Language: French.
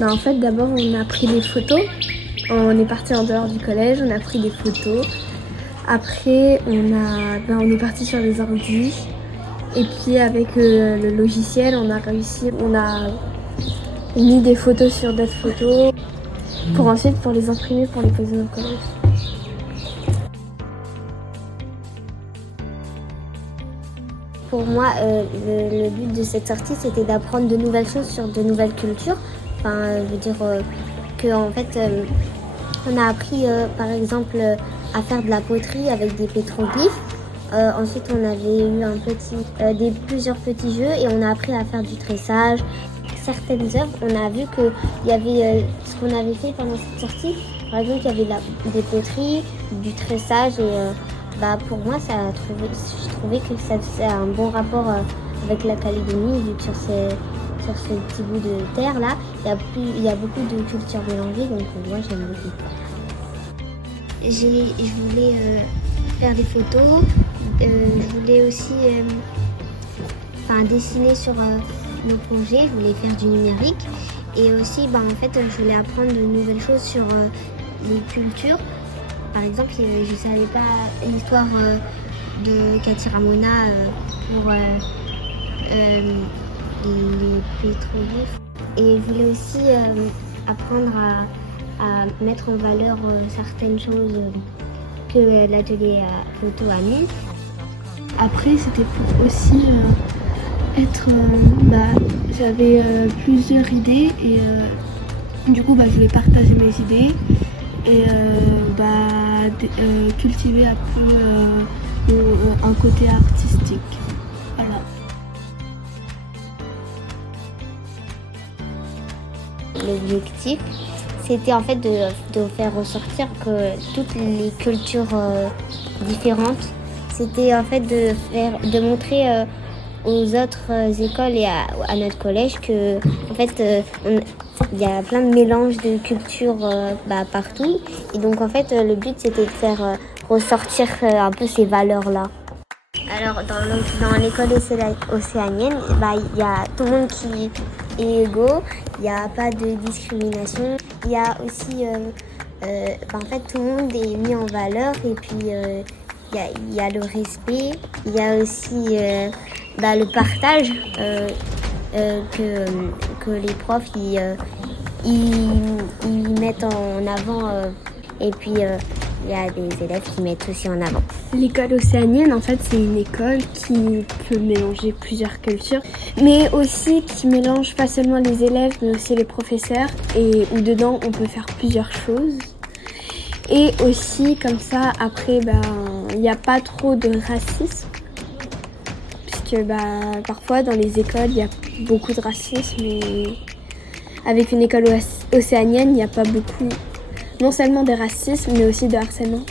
En fait, d'abord, on a pris des photos. On est parti en dehors du collège, on a pris des photos. Après, on est parti sur les ordi. Et puis, avec le logiciel, on a mis des photos sur d'autres photos pour ensuite les imprimer pour les poser au collège. Pour moi, le but de cette sortie, c'était d'apprendre de nouvelles choses sur de nouvelles cultures. En fait, on a appris, par exemple, à faire de la poterie avec des pétroglyphes. Ensuite, on avait eu plusieurs petits jeux et on a appris à faire du tressage. Certaines œuvres, on a vu qu'il y avait ce qu'on avait fait pendant cette sortie. Par exemple, il y avait des poteries, du tressage et pour moi, je trouvais que ça faisait un bon rapport avec la Calédonie, vu que sur ce petit bout de terre là, il y a beaucoup de cultures mélangées, donc moi j'aime beaucoup. Je voulais faire des photos, je voulais aussi dessiner sur nos projets, je voulais faire du numérique et aussi je voulais apprendre de nouvelles choses sur les cultures. Par exemple, je ne savais pas l'histoire de Cathy Ramona pour les pétroglyphes. Et je voulais aussi apprendre à mettre en valeur certaines choses que l'atelier photo a mis. Après, c'était pour aussi j'avais plusieurs idées et du coup, je voulais partager mes idées et cultiver un peu un côté artistique. Voilà. L'objectif, c'était en fait de faire ressortir que toutes les cultures différentes, c'était en fait de montrer aux autres écoles et à notre collège que en fait il y a plein de mélanges de cultures partout et donc en fait le but c'était de faire ressortir un peu ces valeurs là. Alors dans l'école océanienne, il y a tout le monde qui est égaux, il n'y a pas de discrimination, il y a aussi en fait tout le monde est mis en valeur et puis il y a le respect, il y a aussi le partage que les profs ils mettent en avant et puis il y a des élèves qui mettent aussi en avant. L'école océanienne, en fait, c'est une école qui peut mélanger plusieurs cultures, mais aussi qui mélange pas seulement les élèves, mais aussi les professeurs, et où dedans, on peut faire plusieurs choses. Et aussi, comme ça, après, il n'y a pas trop de racisme, puisque parfois, dans les écoles, il y a beaucoup de racisme, et avec une école océanienne, il n'y a pas beaucoup, non seulement de racisme, mais aussi de harcèlement.